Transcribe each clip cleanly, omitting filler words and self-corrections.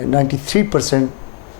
93%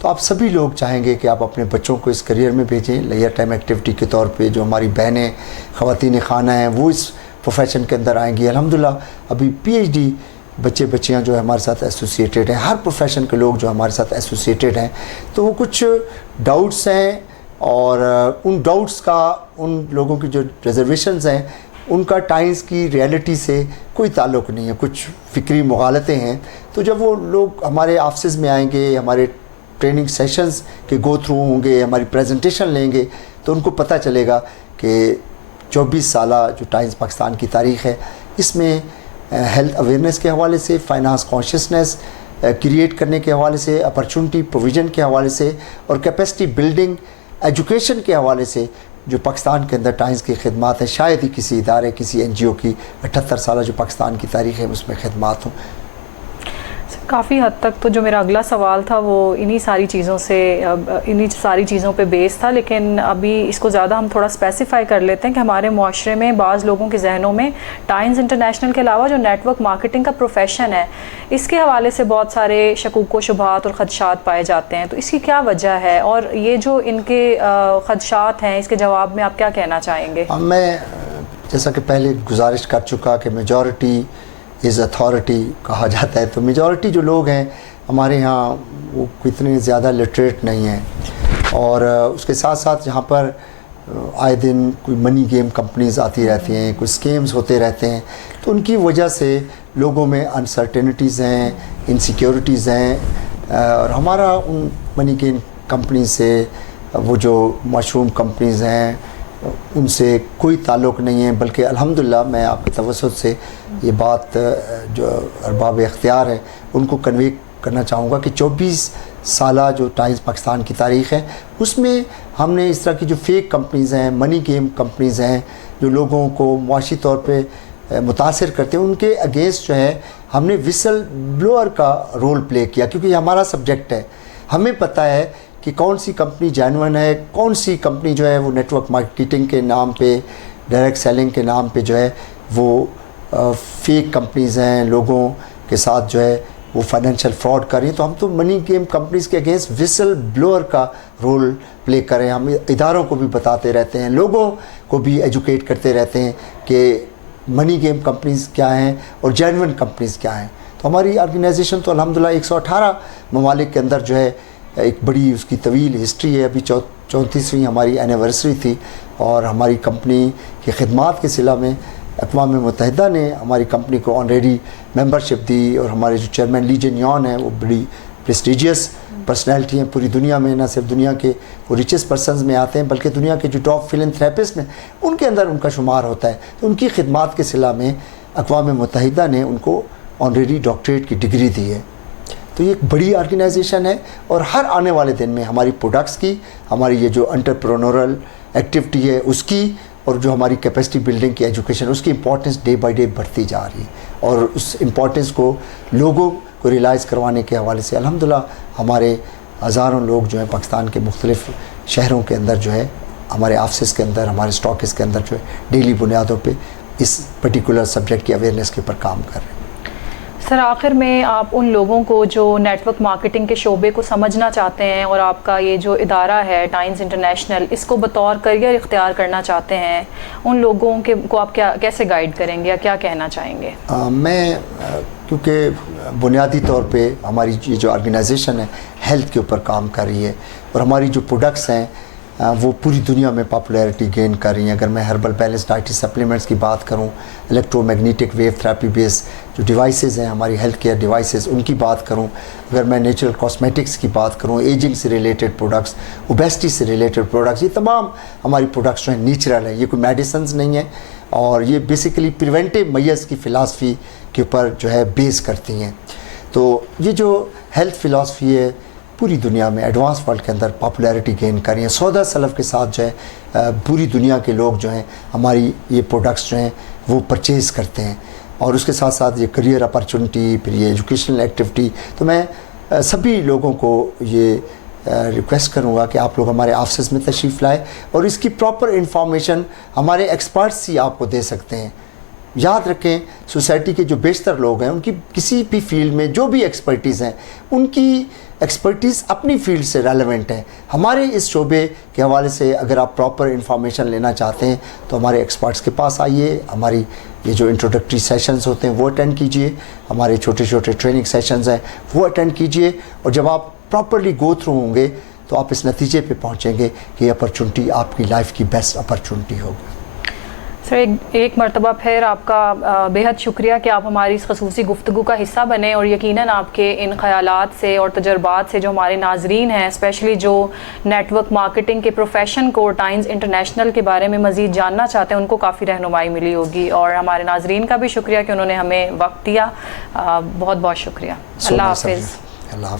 تو آپ سبھی لوگ چاہیں گے کہ آپ اپنے بچوں کو اس کریئر میں بھیجیں. لیئر ٹائم ایکٹیویٹی کے طور پہ جو ہماری بہنیں خواتین خانہ ہیں وہ اس پروفیشن کے اندر آئیں گی. الحمدللہ ابھی PhD بچیاں جو ہے ہمارے ساتھ ایسوسیٹیڈ ہیں, ہر پروفیشن کے لوگ جو ہمارے ساتھ ایسوسیٹیڈ ہیں. تو وہ کچھ ڈاؤٹس ہیں اور ان ڈاؤٹس کا ان لوگوں کی جو ریزرویشنز ہیں ان کا ٹائمز کی ریئلٹی سے کوئی تعلق نہیں ہے, کچھ فکری مغالطے ہیں. تو جب وہ لوگ ہمارے آفسز میں آئیں گے, ہمارے ٹریننگ سیشنز کے گو تھرو ہوں گے, ہماری پریزنٹیشن لیں گے, تو ان کو پتہ چلے گا کہ 24 سالہ جو ٹائمز پاکستان کی تاریخ ہے اس میں ہیلتھ اویئرنیس کے حوالے سے, فائنانس کانشیسنیس کریٹ کرنے کے حوالے سے, اپرچونٹی پروویژن کے حوالے سے اور کیپیسٹی بلڈنگ ایجوکیشن کے حوالے سے جو پاکستان کے اندر ٹائمز کی خدمات ہیں شاید ہی کسی ادارے کسی NGO کی 78 سالہ جو پاکستان کی تاریخ ہے اس میں خدمات ہوں. کافی حد تک تو جو میرا اگلا سوال تھا وہ انہی ساری چیزوں پہ بیس تھا, لیکن ابھی اس کو زیادہ ہم تھوڑا اسپیسیفائی کر لیتے ہیں کہ ہمارے معاشرے میں بعض لوگوں کے ذہنوں میں ٹائمز انٹرنیشنل کے علاوہ جو نیٹ ورک مارکیٹنگ کا پروفیشن ہے اس کے حوالے سے بہت سارے شکوک و شبہات اور خدشات پائے جاتے ہیں. تو اس کی کیا وجہ ہے اور یہ جو ان کے خدشات ہیں اس کے جواب میں آپ کیا کہنا چاہیں گے؟ میں جیسا کہ پہلے گزارش کر چکا کہ میجورٹی از اتھارٹی کہا جاتا ہے, تو میجورٹی جو لوگ ہیں ہمارے ہاں وہ اتنے زیادہ لٹریٹ نہیں ہیں, اور اس کے ساتھ ساتھ جہاں پر آئے دن کوئی منی گیم کمپنیز آتی رہتی ہیں, کوئی اسکیمز ہوتے رہتے ہیں, تو ان کی وجہ سے لوگوں میں انسرٹینٹیز ہیں, انسیکیورٹیز ہیں, اور ہمارا ان منی گیم کمپنیز سے وہ جو مشروم کمپنیز ہیں ان سے کوئی تعلق نہیں ہے, بلکہ الحمدللہ میں آپ کے توسط سے یہ بات جو ارباب اختیار ہیں ان کو کنوے کرنا چاہوں گا کہ 24 سالہ جو ٹائمز پاکستان کی تاریخ ہے اس میں ہم نے اس طرح کی جو فیک کمپنیز ہیں, منی گیم کمپنیز ہیں, جو لوگوں کو معاشی طور پہ متاثر کرتے ہیں, ان کے اگینسٹ جو ہے ہم نے وسل بلوئر کا رول پلے کیا, کیونکہ یہ ہمارا سبجیکٹ ہے. ہمیں پتہ ہے کہ کون سی کمپنی جینوئن ہے, کون سی کمپنی جو ہے وہ نیٹ ورک مارکیٹنگ کے نام پہ, ڈائریکٹ سیلنگ کے نام پہ جو ہے وہ فیک کمپنیز ہیں, لوگوں کے ساتھ جو ہے وہ فائنینشیل فراڈ کر رہی ہیں. تو ہم تو منی گیم کمپنیز کے اگینسٹ وسل بلوئر کا رول پلے کریں. ہم اداروں کو بھی بتاتے رہتے ہیں, لوگوں کو بھی ایجوکیٹ کرتے رہتے ہیں کہ منی گیم کمپنیز کیا ہیں اور جینوئن کمپنیز کیا ہیں. تو ہماری آرگنائزیشن تو الحمدللہ 118 ممالک کے اندر جو ہے ایک بڑی اس کی طویل ہسٹری ہے. ابھی 34ویں ہماری اینیورسری تھی, اور ہماری کمپنی کی خدمات کے صلہ میں اقوام متحدہ نے ہماری کمپنی کو آنریری ممبرشپ دی, اور ہمارے جو چیئرمین لی جین یون ہیں وہ بڑی پریسٹیجیس پرسنالٹی ہیں پوری دنیا میں, نہ صرف دنیا کے وہ ریچسٹ پرسنز میں آتے ہیں بلکہ دنیا کے جو ٹاپ فلنتھریپسٹ ہیں ان کے اندر ان کا شمار ہوتا ہے. تو ان کی خدمات کے صلہ میں اقوام متحدہ نے ان کو آنریری ڈاکٹریٹ کی ڈگری دی ہے. تو یہ ایک بڑی آرگنائزیشن ہے, اور ہر آنے والے دن میں ہماری پروڈکٹس کی, ہماری یہ جو انٹرپرونورل ایکٹیویٹی ہے اس کی, اور جو ہماری کیپیسٹی بلڈنگ کی ایجوکیشن, اس کی امپورٹنس ڈے بائی ڈے بڑھتی جا رہی ہے. اور اس امپورٹنس کو لوگوں کو ریلائز کروانے کے حوالے سے الحمدللہ ہمارے ہزاروں لوگ جو ہیں پاکستان کے مختلف شہروں کے اندر جو ہے ہمارے آفسز کے اندر, ہمارے اسٹاکس کے اندر جو ہے ڈیلی بنیادوں پہ اس پرٹیکولر سبجیکٹ کی اویئرنیس کے اوپر کام کر رہے ہیں. سر آخر میں آپ ان لوگوں کو جو نیٹ ورک مارکیٹنگ کے شعبے کو سمجھنا چاہتے ہیں اور آپ کا یہ جو ادارہ ہے ٹائمز انٹرنیشنل اس کو بطور کریئر اختیار کرنا چاہتے ہیں, ان لوگوں کو آپ کیسے گائیڈ کریں گے یا کیا کہنا چاہیں گے؟ میں کیونکہ بنیادی طور پہ ہماری یہ جو آرگنائزیشن ہے ہیلتھ کے اوپر کام کر رہی ہے, اور ہماری جو پروڈکٹس ہیں وہ پوری دنیا میں پاپولیرٹی گین کر رہی ہیں. اگر میں ہربل بیلنس ڈائٹری سپلیمنٹس کی بات کروں, الیکٹرو میگنیٹک ویو تھراپی بیس جو ڈیوائسز ہیں ہماری ہیلتھ کیئر ڈیوائسز ان کی بات کروں, اگر میں نیچرل کاسمیٹکس کی بات کروں, ایجنگ سے ریلیٹڈ پروڈکٹس, اوبیسٹی سے ریلیٹڈ پروڈکٹس, یہ تمام ہماری پروڈکٹس جو ہیں نیچرل ہیں, یہ کوئی میڈیسنز نہیں ہیں, اور یہ بیسیکلی پریونٹیو میئرز کی فلاسفی کے اوپر جو ہے بیس کرتی ہیں. تو یہ جو ہیلتھ فلاسفی ہے پوری دنیا میں ایڈوانس ورلڈ کے اندر پاپولیرٹی گین کر رہی ہیں. سودا سلف کے ساتھ جو ہے پوری دنیا کے لوگ جو ہیں ہماری یہ پروڈکٹس جو ہیں وہ پرچیز کرتے ہیں, اور اس کے ساتھ ساتھ یہ کریئر اپرچونٹی, پھر یہ ایجوکیشنل ایکٹیویٹی. تو میں سبھی لوگوں کو یہ ریکویسٹ کروں گا کہ آپ لوگ ہمارے آفسز میں تشریف لائیں, اور اس کی پراپر انفارمیشن ہمارے ایکسپرٹس ہی آپ کو دے سکتے ہیں. یاد رکھیں سوسائٹی کے جو بیشتر لوگ ہیں ان کی کسی بھی فیلڈ میں جو بھی ایکسپرٹیز ہیں ان کی ایکسپرٹیز اپنی فیلڈ سے ریلیونٹ ہے. ہمارے اس شعبے کے حوالے سے اگر آپ پراپر انفارمیشن لینا چاہتے ہیں تو ہمارے ایکسپرٹس کے پاس آئیے. ہماری یہ جو انٹروڈکٹری سیشنز ہوتے ہیں وہ اٹینڈ کیجئے, ہمارے چھوٹے چھوٹے ٹریننگ سیشنز ہیں وہ اٹینڈ کیجئے, اور جب آپ پراپرلی گو تھرو ہوں گے تو آپ اس نتیجے پہ پہنچیں گے کہ یہ اپرچونٹی آپ کی لائف کی بیسٹ اپرچونٹی ہوگی. سر ایک مرتبہ پھر آپ کا بہت شکریہ کہ آپ ہماری اس خصوصی گفتگو کا حصہ بنے, اور یقیناً آپ کے ان خیالات سے اور تجربات سے جو ہمارے ناظرین ہیں اسپیشلی جو نیٹ ورک مارکیٹنگ کے پروفیشن کو ٹائمز انٹرنیشنل کے بارے میں مزید جاننا چاہتے ہیں ان کو کافی رہنمائی ملی ہوگی, اور ہمارے ناظرین کا بھی شکریہ کہ انہوں نے ہمیں وقت دیا. بہت بہت شکریہ. اللہ حافظ. اللہ حافظ.